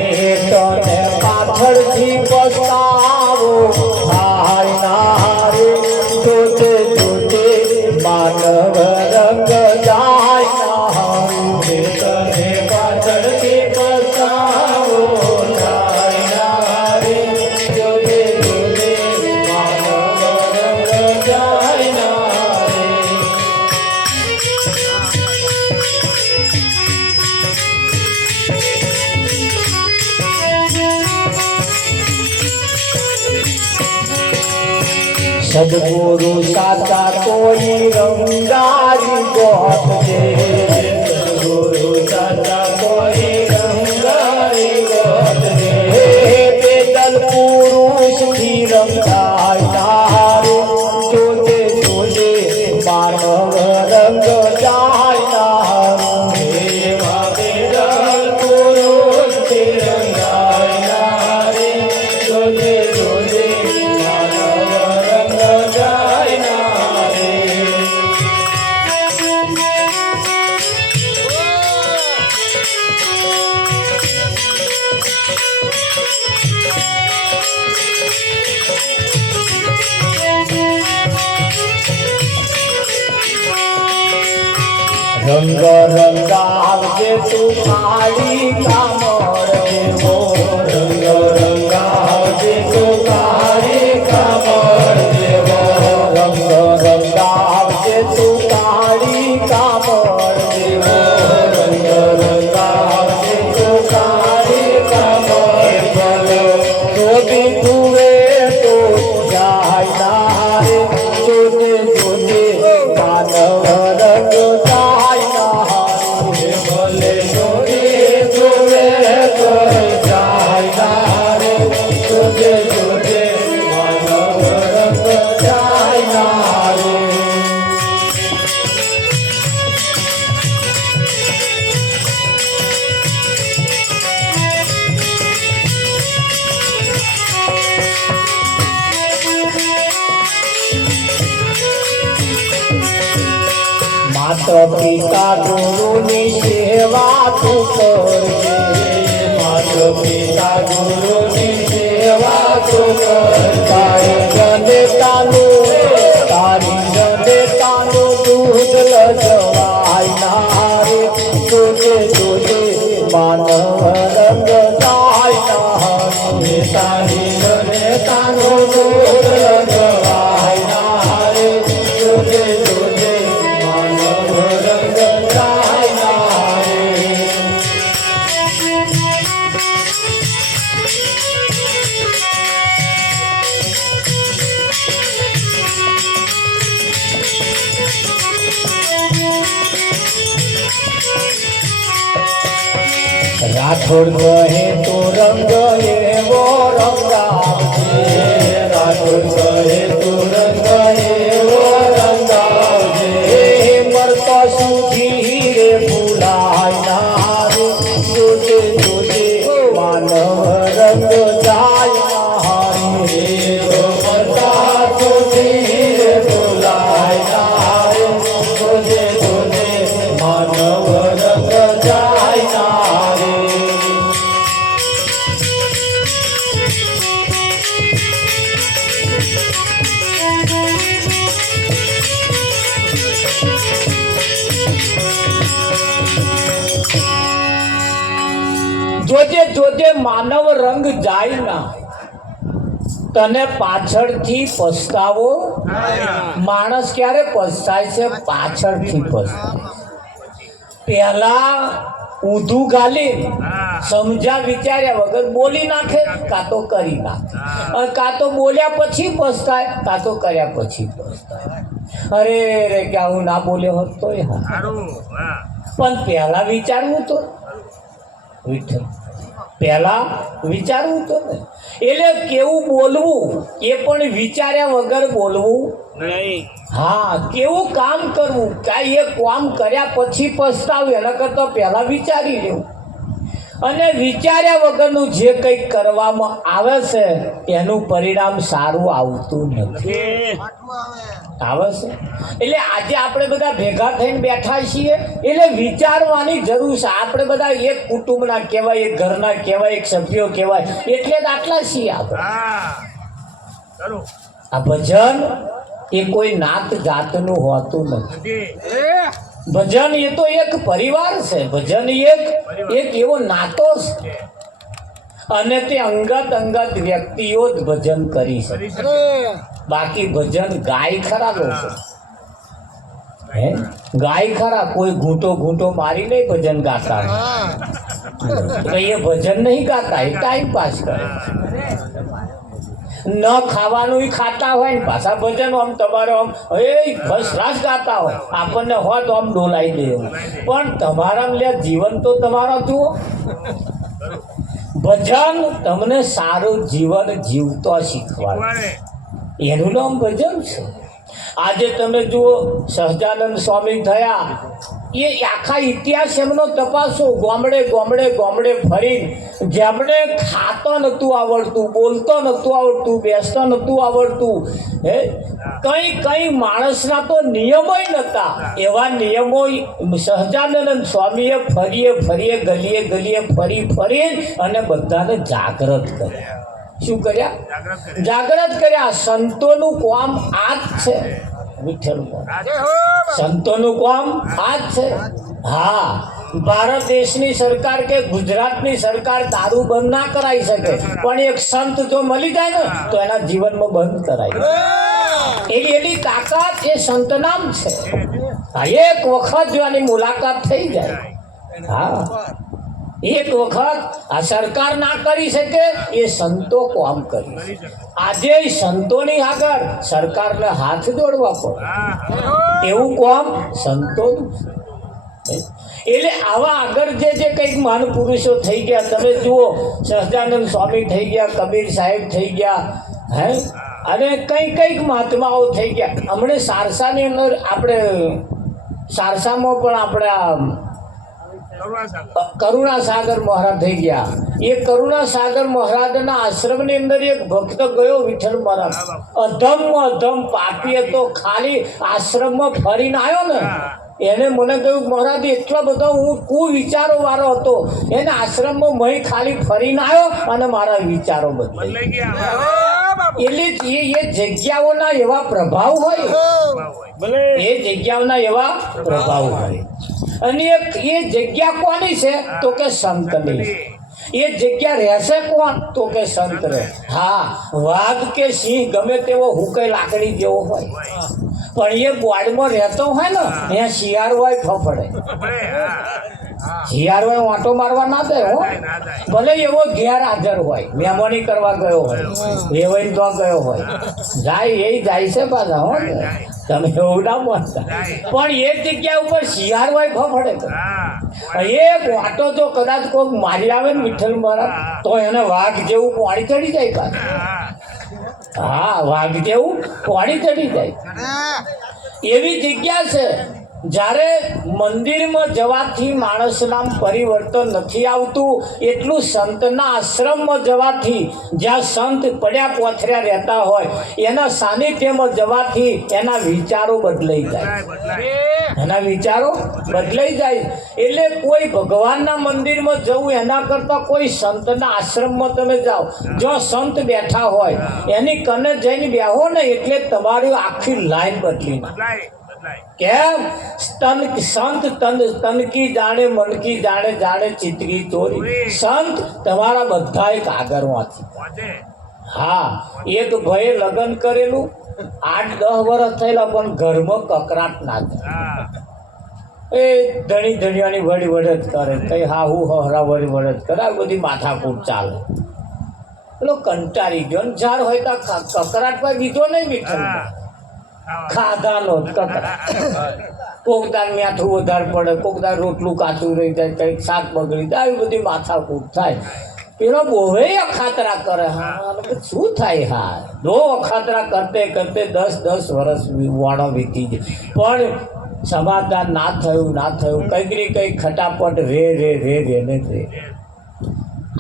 તને પાછળથી પસ્તાવો થાય ના રે, જોજે જોજે માનવ રંગ જાય ના રે, તને પાછળથી પસ્તાવો થાય ના રે, જોજે જોજે માનવ રંગ જાય ના રે. સદગુરુ સાચા કોઈ રંગારી ગોત દે, સદગુરુ સાચા કોઈ રંગારી ગોત દે, પેદલ પુરુષથી રંગાય નારે, જોજે જોજે માનવ રંગ જાય નારે, પેદલ પુરુષથી રંગાય નારે, જોજે જોજે રંગ રંગાવજે તું કાળી કામર દેવો, રંગ રંગાવજે તું કાળી કામર દેવો, રંગ રંગાવજે તું કાળી કામર દેવો, રંગ રંગાવજે તું કાળી કામર દેવો, જોડી તુવે તો જાય ના રે, જોજે જોજે માનવ રંગ જાય ના રે, ભલે જોડી તુવે તો જાય ના રે, જોજે જોજે માનવ રંગ જાય ના રે. માતા પિતા ગુરુની સેવા તું કરજે, માતા પિતા ગુરુની સેવા તું કર, તારી જનેતાનું દૂધ લજવાય ના રે, જોજે જોજે માનવ રંગ જાય ના રે, તારી જનેતાનું દૂધ લજવાય ના રે, જોજે જોજે માનવ રંગ જાય ના રે. રાઠોડ કહે તો રંગ એવો રંગાવજે, રાઠોડ કહે તો રંગ એવો રંગાવજે, મરતા સુધી રે ભૂલાય ના રે, જોજે જોજે માનવ રંગ જાય ના હારે, મરતા સુધી રે ભૂલાય ના રે, જોજે જોજે માનવ રંગ જાય ના રે. જોજે જોજે માનવ રંગ જાય ના, તને પાછળથી પસ્તાવો. માણસ ક્યારે પસ્તાય છે? પાછળથી પસ્તાય. પહેલા ઊંધું ગાલી સમજ્યા વિચાર્યા વગર બોલી નાખે, કાં તો કરી નાખે, અને કાં તો બોલ્યા પછી પસ્તાય, કાં તો કર્યા પછી પસ્તાય. અરે રે કે હું ના બોલ્યો હોત તો પણ પહેલા વિચારવું તો વિઠ્ઠલ, પહેલા વિચારવું તો ને. એટલે કેવું બોલવું એ પણ વિચાર્યા વગર બોલવું નહીં. હા, કેવું કામ કરવું, કાંઈ એ કામ કર્યા પછી પસ્તાવું એના કરતાં પહેલા વિચારી લેવું. અને વિચાર્યા વગરનું જે કંઈક કરવામાં આવે છે એનું પરિણામ સારું આવતું નથી. આવે છે એટલે આજે આપણે બધા ભેગા થઈને બેઠા છીએ એટલે વિચારવાની જરૂર છે. આપણે બધા એક કુટુંબના કહેવાય, એક ઘરના કહેવાય, એક સભ્યો કહેવાય, એટલે જ આટલા છીએ આપણે. આ ભજન એ કોઈ નાત જાતનું હોતું નથી. ભજન એ તો એક પરિવાર છે. ભજન એક એવો નાતો છે, અને તે અંગત વ્યક્તિઓ જ ભજન કરી શકે. બાકી ભજન ગાય ખરા લોકો, હે ગાય ખરા, કોઈ ઘૂંટો મારી નહીં ભજન ગાતા. એ ભજન નહીં ગાતા, એ ટાઈમ પાસ કરે. ન ખાવાનું ખાતા હોય ને પાછા ભજન આમ તમારો આમ ફર્સ્ટ ક્લાસ ગાતા હોય, આપણને હોય તો આમ ડોલાઈ દે. પણ તમારા લે જીવન તો તમારા જુઓ. ભજન તમને સારું જીવન જીવતો શીખવાડે, એનું નામ ભજન છે. આજે તમે જુઓ સહજાનંદ સ્વામી થયા, એ આખા ઇતિહાસ એમનો તપાસો. ગામડે ફરી, જેમણે ખાતો નહોતું આવડતું, બોલતો નહોતું આવડતું, બેસતો નહોતું આવડતું, હે કઈ માણસના તો નિયમોય નહોતા, એવા નિયમો સહજાનંદ સ્વામીએ ફરીએ ગલીએ ફરી અને બધાને જાગૃત કર્યા. શું કર્યા? જાગૃત કર્યા. સંતોનું કામ આ જ છે વિઠ્ઠલ, સંતોનું કામ આ જ છે. હા, ભારત દેશની સરકાર કે ગુજરાતની સરકાર દારૂ બંધ ના કરાવી શકે, પણ એક સંત જો મળી જાય ને તો એના જીવનમાં બંધ કરાય. એની તાકાત એ સંતનામ છે. હા, એક વખત જો આની મુલાકાત થઈ જાય, હા એક વખત આ સરકાર ના કરી શકે, એ સંતો કામ કરી. આજે સંતોની આગળ સરકારને હાથ જોડવા પડે, એવું કામ સંતોનું. એટલે આવા આગળ જે કંઈક મહાન પુરુષો થઈ ગયા, તમે જુઓ સહજાનંદ સ્વામી થઈ ગયા, કબીર સાહેબ થઈ ગયા, હે અને કંઈક મહાત્માઓ થઈ ગયા. હમણાં સારસાની અંદર આપણે સારસામાં પણ આપણે કરુણાસાગર મહારાજ થઈ ગયા. એ કરુણાસાગર મહારાજના આશ્રમની અંદર એક ભક્ત ગયો, વિઠ્ઠલ મહારાજ. અધમ પાપી હતો, ખાલી આશ્રમમાં ફરીને આવ્યો ને, એને મને કહ્યું મહારાજ એટલો બધો હું કુવિચારો વાળો હતો, એને આશ્રમમાં મહી ખાલી ફરીને આવ્યો અને મારા વિચારો બદલાઈ ગયા. એટલે એ જગ્યાઓના એવા પ્રભાવ હોય, એ જગ્યાઓના એવા પ્રભાવ હોય. અને એ જગ્યા કોની છે તો કે સંતની. એ જગ્યા રહેશે કોણ તો કે સંત રહે. હા, વાઘ કે સિંહ ગમે તેવો હુકે લાકડી જેવો હોય, પણ એ બોર્ડમાં રહેતો હોય ને, અહીંયા શિયાળ હોય ફફડે, શિયાળ હોય વાંટો મારવા ના દે હો. ભલે એવો ઘેર હાજર હોય, મહેમાની કરવા ગયો હોય, વેવાઈ તો ગયો હોય, જાય છે પાછા હો. તમે એવું ના માનતા, પણ એક જગ્યા ઉપર શિયાળ હોય ફફડે તો એક વાટો જો કદાચ કોઈક મારી આવે ને વિઠ્ઠલ મહારાજ તો એને વાઘ જેવું પાણી ચડી જાય પાછું. હા, વાઘ જેવું પાણી ચડી જાય એવી જગ્યા છે. જ્યારે મંદિરમાં જવાથી માણસના પરિવર્તન નથી આવતું, એટલું સંતના આશ્રમમાં જવાથી, જ્યાં સંત પડ્યા પોથર્યા રહેતા હોય એના સાનિધ્યમાં જવાથી એના વિચારો બદલાઈ જાય, એના વિચારો બદલાઈ જાય. એટલે કોઈ ભગવાનના મંદિરમાં જવું એના કરતાં કોઈ સંતના આશ્રમમાં તમે જાઓ, જો સંત બેઠા હોય એની કને જઈને બેહો ને એટલે તમારી આખી લાઈન બદલી નાખે. કેમ? સંત તન કી જાણે, મન કી જાણે, જાણે ચિત્રી ચોરી. સંત તમારા બધા એક આગળમાંથી. હા, એક ભાઈએ લગ્ન કરેલું 8-10 વર્ષ થયેલા પણ ઘરમાં કકરાટ ના થાય. એ ધણી ધણિયાની વળી વડત કરે, કઈ હાહુ હહરા વળી વડત કરે, આ બધી માથાકૂટ ચાલે. પેલો કંટાળી ગયો ને ઝાડ હોય તો કકરાટ પર બીજો નહીં વિઠ્ઠલમાં ખાધાનો કોકદાર મ્યાઠું વધારે પડે, કોકદાર રોટલું કાચું રહી જાય, કંઈક શાક બગડી જાય, આવી બધી માથાકૂટ થાય. પેલો બોવે અખાતરા કરે. હા, શું થાય? હા, દો અખાતરા કરતે કરતે 10 વર્ષ વાળો વીતી જાય પણ સમાધાન ના થયું. કંઈક ને કંઈક ખટાપટ રે ને રે.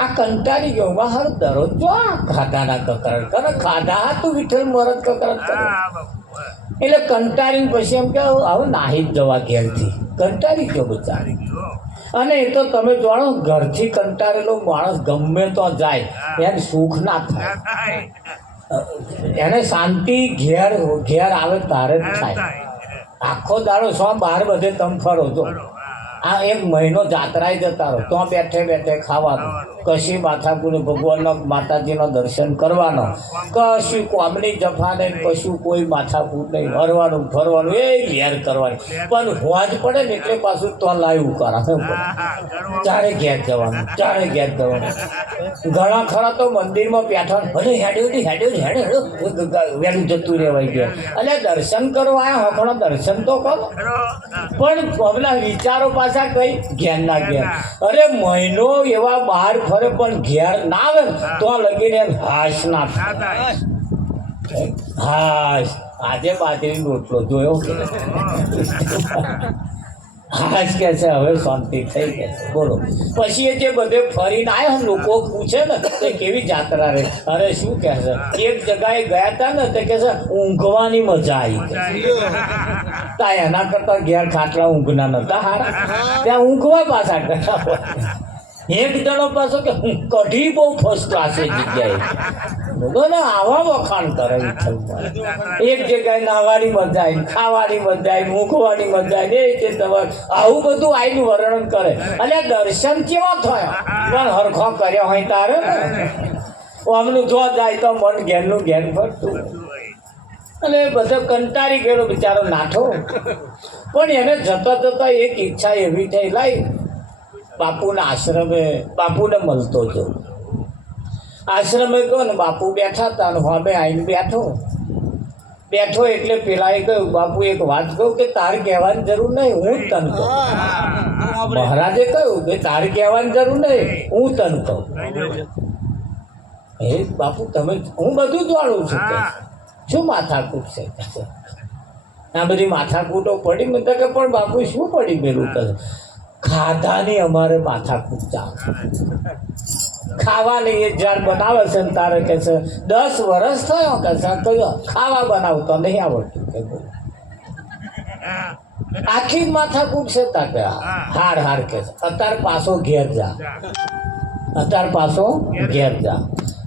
આ કંટાળી ગયો. બહાર દરરોજ જો આ ખાધાના કકરાટ કરે, ખાધા તું વિઠ્ઠલ મરદ કકરાટ કરે. એટલે કંટાળીને પછી એમ કે હવે નાહી જ જવા ઘેરથી. કંટાળી ગયો બચારી. અને એ તો તમે જાણો, ઘરથી કંટાળેલો માણસ ગમે તો જાય એને સુખ ના થાય, એને શાંતિ ઘેર આવે તારે જ થાય. આખો દાડો 12 બધે તમે ફરો છો. આ 1 મહિનો જાત્રાએ જતા રહો તો બેઠે ખાવાનું, કશી માથાકૂટ, ભગવાનનો માતાજીનો દર્શન કરવાનો, કશું કોમની જફા નહીં, કશું કોઈ માથાકૂટ નહીં, હરવાનું ફરવાનું એ ઘેર કરવાની. પણ હોજ પડે ને એટલે પાછું તો લાવ્યું કરાવે, ચારે ઘેર જવાનું. ઘણા ખરા તો મંદિરમાં બેઠા, ભલે હેડ્યો વહેલું જતું રહેવાય ગયા. એટલે દર્શન કરવા આવ્યા હોખણો દર્શન તો કરો, પણ હમણાં વિચારો પાછા કઈ ઘેર ના ઘેર. અરે મહિનો એવા બહાર ફરે પણ ઘેર ના આવે તો લગીને હાશ ના થાય. હાશ, આજે બાજરીનો રોટલો જોયો હાશ કે છે હવે શાંતિ થઈ કે છે. બોલો, પછી એ જે બધે ફરીને આવ્યા લોકો પૂછે ને તો કેવી જાત્રા રહે. અરે શું કહે છે, એક જગાએ ગયા હતા ને તે કહે છે ઊંઘવાની મજા આવી. તા એના કરતા ઘેર ખાટલા ઊંઘના નતા હારા, ત્યાં ઊંઘવા પાછા ગયા. એક જણો પાછો કે કઢી બહુ ફર્સ્ટ ક્લાસ જગ્યાએ. બોલો, આવા વખાણ કરે વિઠ્ઠલ. એક જગ્યાએ નાહવાની મજા આવી, ખાવાની મજા આવી, મૂકવાની મજા આવી. એ રીતે તમારે આવું બધું આવીને વર્ણન કરે. અને દર્શન કેવો થયો પણ હરખો કર્યો હોય તારે ને. આમનું જો જાય તો મન ઘેરનું ઘેર ફરતું. અને બધો કંટાળી ગયેલો બિચારો નાઠો. પણ એને જતા એક ઈચ્છા એવી થઈ, લાઈ બાપુના આશ્રમે બાપુને મળતો જો. આશ્રમે કહો ને બાપુ બેઠા હતા ને હવે આવીને બેઠો એટલે પેલાએ કહ્યું, બાપુ એક વાત કહું કે તારે કહેવાની જરૂર નહીં, હું જ તને કહું. મહારાજે કહ્યું કે તારે કહેવાની જરૂર નહીં, હું તને કહું. એ બાપુ તમે, હું બધું જાણું છું કે શું માથાકૂટ છે. આ બધી માથાકૂટો પડી મેં કે પણ બાપુ શું પડી પેલું કહે ખાધાની અમારે માથાકૂટ ચાલે. ખાવાની એ જ્યારે બનાવે છે ને તારે કે છે 10 વર્ષ થયો કે છે કયો ખાવા બનાવતો નહીં આવડતું કે આખી માથાકૂટ છે. તા કે હાર કે છે અત્યારે પાછો ઘેર જા.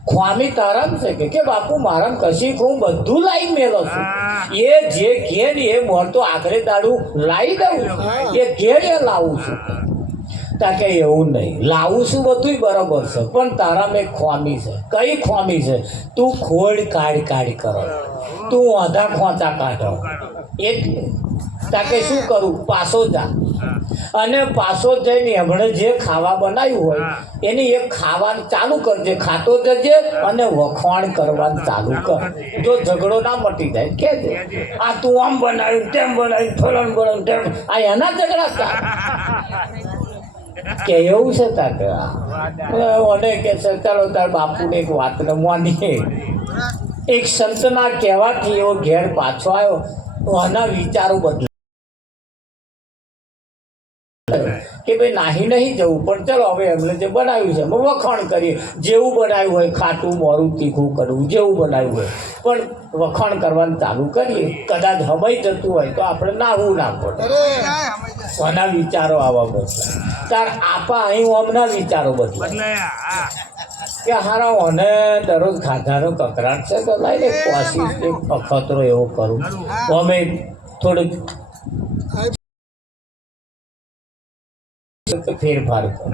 ખ્વામી તારામ છે કે બાપુ મારામ કશી હું બધું લાવી મેલો છું. એ જે ઘેર એ મળતો આખરે દાડું લાવી દઉં છું, એ ઘેર એ લાવું છું. તા કે એવું નહીં, લાવું છું બધું બરાબર છે પણ તારામાં એક ખ્વામી છે. કઈ ખ્વામી છે? તું ખોડ કાઢ કરો, તું આધા ખોંચા કાઢો. એટલે તાકે શું કરું, પાછો જા અને પાછો જઈને હમણાં જે ખાવા બનાવ્યું હોય એની એક ખાવાનું ચાલુ કરજે, ખાતો જજે અને વખવાણ કરવાનું ચાલુ કર. જો ઝઘડો ના મટી જાય કે આ તું આમ બનાવ્યું તેમ બનાવ્યું ફલણ બનાવ્યું તેમ, આ એના ઝઘડા હતા કે એવું છે તાકે મને કે છે ચાલો તાર બાપુને એક વાતને માનીએ. એક સંતના કહેવાથી એવો ઘેર પાછો આવ્યો, આના વિચારો બદલા કે ભાઈ નાહી નહીં જવું પણ ચલો હવે એમને જે બનાવ્યું છે અમે વખાણ કરીએ. જેવું બનાવ્યું હોય ખાટું મોરું તીખું કરવું જેવું બનાવ્યું હોય પણ વખાણ કરવાનું ચાલુ કરીએ. કદાચ હમાઈ જતું હોય તો આપણે નાહવું ના પડે. આના વિચારો આવવા બદલા તાર આપા અહીં હમણાં વિચારો બદલાય કે હારા મને દરરોજ ખાધાનો કકરાટ છે તો લાઈને કોશિશ એક અખતરો એવો કરું, અમે થોડુંક ફેરફાર કરો.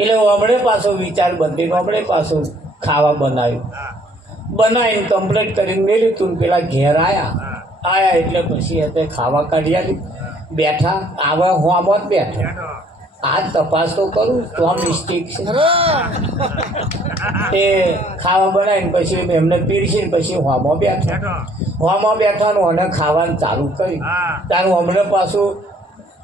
એટલે હમણે પાછો વિચાર બદલીને હમણે પાછું ખાવા બનાવીને કમ્પ્લીટ કરીને મેળ્યું તું. પેલા ઘેર આયા એટલે પછી તે ખાવા કાઢ્યા બેઠા આવે હું આમ જ બેઠો આજ તપાસ તો કરું તો આ મિસ્ટેક છે. એ ખાવા બનાવીને પછી એમને પીરસીને પછી હોમાં બેઠાનું અને ખાવાનું ચાલુ કરી. તારું હમણાં પાછું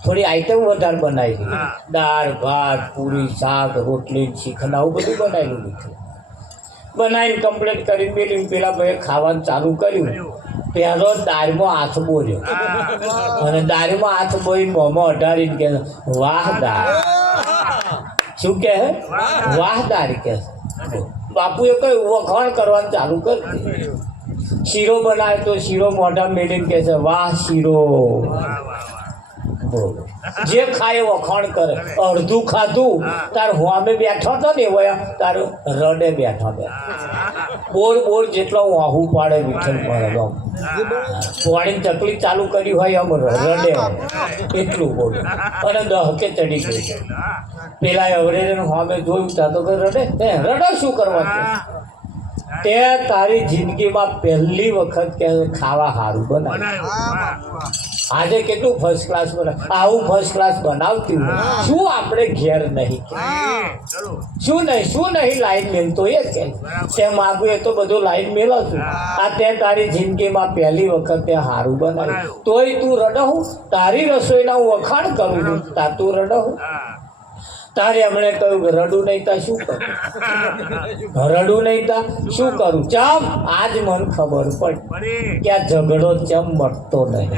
થોડી આઈટમ વધારે બનાવી, દાળ ભાત પૂરી શાક રોટલી શીખંડ આવું બધું બનાવેલું લીધું. બનાવીને કમ્પ્લીટ કરીને પેલી પેલા ભાઈ ખાવાનું ચાલુ કર્યું. પહેલો દાળમાં હાથ બોલ્યો અને દાળમાં હાથ બોલીને મોંમાં અઢારીને કે વાહ દાળ. શું કહે? વાહ દાળ કે. બાપુએ કહ્યું વખાણ કરવાનું ચાલુ કરી. શીરો બનાવે તો શીરો મોઢા મેળીને કહે છે વાહ શીરો. જે ખાય વખાણ કરે. અડધું ખાધું તાર હોમે બેઠો હતો ને વયા તાર રડે બેઠો બોર જેટલો વાહું પાડે વિઠ્ઠલ પડે પાણી ચકલી ચાલુ કરી હોય આમ રડે એટલું બોલ અને દહકે ચડી ગઈ. પેલા અવરેને હોમે જોયું તા તો રડે રડો શું કરવા તે તારી જિંદગીમાં પહેલી વખત કે ખાવા સારું બનાવ્યું. આજે કેટલું ફર્સ્ટ ક્લાસ બનાવ, આવું ફર્સ્ટ ક્લાસ બનાવતી હોય શું આપણે ઘેર નહીં, શું નહીં લાઈન મેલતો એ કે તે માગું એ તો બધું લાઈન મેલો છું. આ તે તારી જિંદગીમાં પહેલી વખત તે સારું બનાવ્યું તોય તું રડહું. તારી રસોઈના હું વખાણ કરું છું તા તું રડહું. તારે હમણે કહ્યું કે રડું નહીં તા શું કરું, રડું નહીં તા શું કરું. ચમ આજ મને ખબર પડી કે આ ઝઘડો ચમ મટતો નહીં.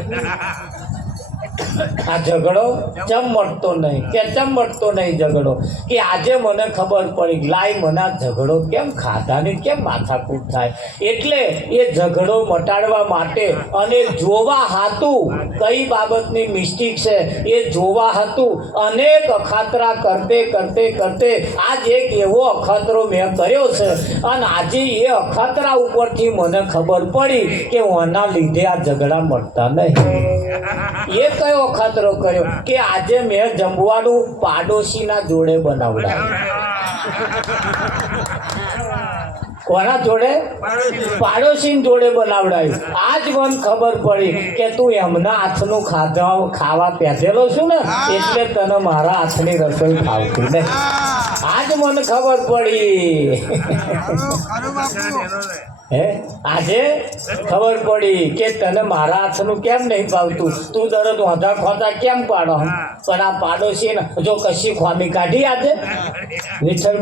આ ઝઘડો ચમ મટતો નહીં કે ચમ મટતો નહીં ઝઘડો કે આજે મને ખબર પડી લાઈ મને આ ઝઘડો કેમ ખાધાની કેમ માથાકૂટ થાય. એટલે એ ઝઘડો મટાડવા માટે અને જોવા હાતું કઈ બાબતની મિસ્ટેક છે એ જોવા હતું અનેક અખાતરા કરતે આજ એક એવો અખાતરો મેં કર્યો છે અને આજે એ અખાતરા ઉપરથી મને ખબર પડી કે ઓના લીધે આ ઝઘડા મટતા નહીં. એ કયો અખાતરો કર્યો કે આજે મેં જમવાનું પાડોશીના જોડે બનાવડાવ્યું. કોના જોડે? પાડોશી જોડે બનાવડાવ્યું. આજ મને ખબર પડી કે તું એમના હાથનું ખાવા પહેરેલો છું ને એટલે તને મારા હાથની રસોઈ ખાવતી ને. આજ મને ખબર પડી. આજે ખબર પડી કે તને મારા હાથનું કેમ નહીં ભાવતું. તું દરરોજ વાંધા ખોતા કેમ પાડો પણ આ પાડોશી ને જો કશી ખામી કાઢી આજે વિઠ્ઠલ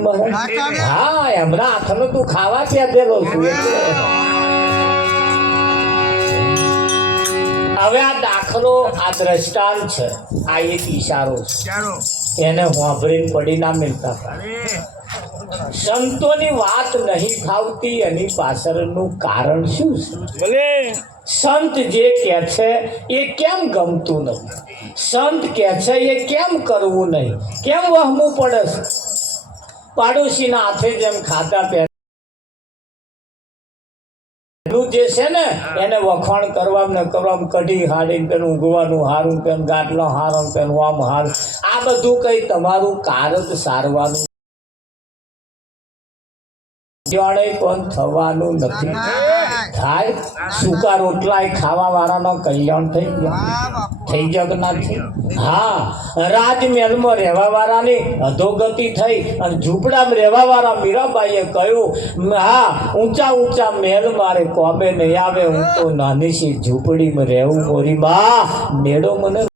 હા એમના હાથનું તું ખાવા પહેરેલો છું. હવે આ દાખલો આ દ્રષ્ટાંત છે, આ એક ઈશારો છે, એને વાંભળીને પડી ના મિલતા. સંતોની વાત નહીં ખાવતી એની પાછળનું કારણ શું છે? સંત જે કહે છે એ કેમ ગમતું નથી? સંત કહે છે એ કેમ કરવું નહીં? કેમ વહમવું પડે છે? પાડોશીના હાથે જેમ ખાતા જે છે ને એને વખાણ કરવામાં કઢી હાડીને પેલું ઊંઘવાનું હારું પેન ગાટલો હારો પેન વામ હારું આ બધું કઈ તમારું કારજ સારવાનું પણ થવાનું નથી. થાય સૂકા રોટલા ખાવા વાળાનો કલ્યાણ થઈ ગયો કે ના થઈ? હા, રાજમહેલમાં રહેવા વાળાની અધોગતિ થઈ અને ઝૂંપડામાં રહેવા વાળા મીરાબાઈએ કહ્યું, હા, ઊંચા ઊંચા મહેલ મારે કોમે નહીં આવે, હું તો નાની સી ઝૂંપડીમાં રહેવું. મોરી બા નેડો મને.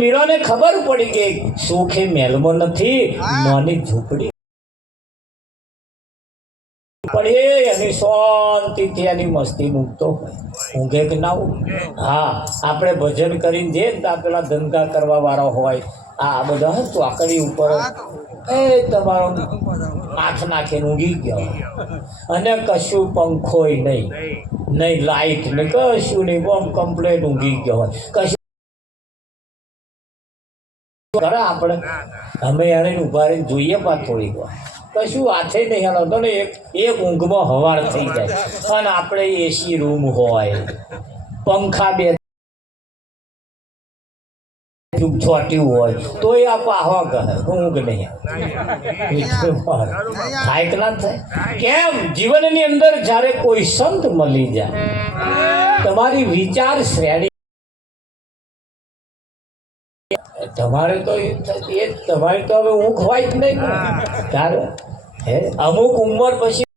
મીરાને ખબર પડી કે સુખ એ મહેલમાં નથી, નાની ઝૂંપડી. પણ એની શાંતિથી એની મસ્તી મૂકતો ઊંઘે કે ના ઊંઘે? હા, આપણે ભજન કરીને જઈએ ને તો પેલા ધંધા કરવા વાળા હોય, આ બધા ચોકડી ઉપર એ તમારો માથ નાખીને ઊંઘી ગયો, અને કશું પંખોય નહીં, નહીં લાઈટ નહીં, કશું નહીં, બમ કમ્પ્લેટ ઊંઘી ગયો હોય. કશું કરે આપણે અમે એને ઉભા રહીને જોઈએ પણ થોડીક વાર, કશું હાથે નહીં હલાવતો ને એક ઊંઘમાં હવાડ થઈ જાય. અને આપણે એસી રૂમ હોય, પંખા બે છોટ્યું હોય તોય આ પાહવા કરે ઊંઘ નહીં થાય કે ના થાય? કેમ? જીવનની અંદર જ્યારે કોઈ સંત મળી જાય, તમારી વિચાર શ્રેણી તમારે તો તમારી તો હવે ઊંઘ હોય જ નહીં. ત્યારે હે અમુક ઉંમર પછી